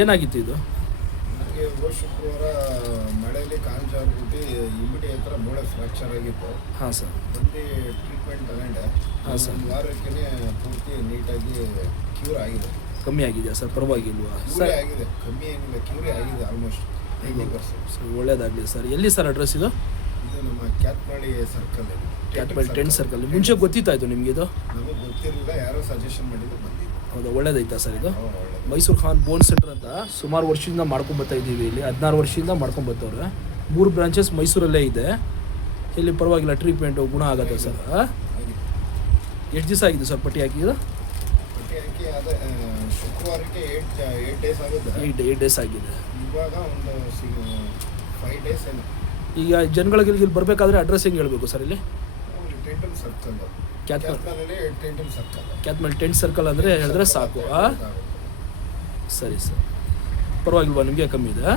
ಏನಾಗಿತ್ತು ಇದು? ನನಗೆ ಹೋದ ಶುಕ್ರವಾರ ಮಳೆಯಲ್ಲಿ ಕಾಲು ಜಾರ್ಬಿಟ್ಟು ಇಮಿಡಿ ಹತ್ರ ಮೂಳೆ ಫ್ರ್ಯಾಕ್ಚರ್ ಆಗಿತ್ತು. ಹಾಂ ಸರ್. ಬಂದು ಟ್ರೀಟ್ಮೆಂಟ್ ತಗೊಂಡೆ. ಹಾಂ ಸರ್. ಒಂದು ವಾರಕ್ಕೆ ಪೂರ್ತಿ ನೀಟಾಗಿ ಕ್ಯೂರ್ ಆಗಿದೆ. ಕಮ್ಮಿ ಆಗಿದೆಯಾ ಸರ್? ಪರವಾಗಿಲ್ವಾ ಕ್ಯೂರೇ ಆಗಿದೆ, ಕಮ್ಮಿ ಏನಿಲ್ಲ, ಕ್ಯೂರೇ ಆಗಿದೆ ಆಲ್ಮೋಸ್ಟ್ 90%. ಸರ್ ಒಳ್ಳೇದಾಗಲಿ ಸರ್. ಎಲ್ಲಿ ಸರ್ ಅಡ್ರೆಸ್ ಇದು? ಇದು ನಮ್ಮ ಕ್ಯಾತ್ಮಾಡಿ ಸರ್ಕಲ್. ಕ್ಯಾಟ್ಮಲ್ 10 ಸರ್ಕಲ್. ಮುಂಚೆ ಗೊತ್ತಿತ್ತಾಯಿತು ನಿಮಗೆ ಇದು? ನಮಗೆ ಗೊತ್ತಿರಲಿಲ್ಲ, ಯಾರೋ ಸಜೆಷನ್ ಮಾಡಿದ್ದು ಬಂದಿದ್ದು. ಹೌದಾ, ಒಳ್ಳೇದೈತಾ ಸರ್ ಇದು? ಒಳ್ಳೆದು. ಮೈಸೂರು ಖಾನ್ ಬೋನ್ ಸೆಂಟರ್ ಅಂತ ಸುಮಾರು ವರ್ಷದಿಂದ ಮಾಡ್ಕೊಂಬರ್ತಾ ಇದ್ದೀವಿ. ಇಲ್ಲಿ 16 ವರ್ಷದಿಂದ ಮಾಡ್ಕೊಂಬರ್ತವ್ರೆ. 3 ಬ್ರಾಂಚಸ್ ಮೈಸೂರಲ್ಲೇ ಇದೆ. ಇಲ್ಲಿ ಪರವಾಗಿಲ್ಲ, ಟ್ರೀಟ್ಮೆಂಟು ಗುಣ ಆಗುತ್ತೆ ಸರ್. ಎಷ್ಟು ದಿವಸ ಆಗಿದೆ ಸರ್ ಪಟ್ಟಿ ಹಾಕಿದ್ದು? ಪಟ್ಟಿ ಹಾಕಿ ಅದೇ ಶುಕ್ರವಾರಕ್ಕೆ 8 ಡೇಸ್ ಆಗುತ್ತೆ. 8 ಡೇಸ್ ಆಗಿದೆ. ಇವಾಗ ಒಂದು 5 ಡೇಸ್ ಏನು. ಈಗ ಜನಗಳಿಗೆ ಇಲ್ಲಿ ಬರಬೇಕಾದ್ರೆ ಅಡ್ರೆಸ್ ಹೆಂಗೆ ಹೇಳಬೇಕು ಸರ್? ಇಲ್ಲಿ ಟೆಂಟಲ್ ಸರ್ಕಲ್, ಕ್ಯಾತ್ಮಾಲಲ್ಲಿ ಟೆಂಟಲ್ ಸರ್ಕಲ್. ಕ್ಯಾತ್ಮಲ್ 10 ಸರ್ಕಲ್ ಅಂದರೆ ಹೇಳಿದ್ರೆ ಸಾಕು. ಸರಿ ಸರ್, ಪರವಾಗಿಲ್ವಾ? ನಿಮಗೆ ಕಮ್ಮಿ ಇದೆ?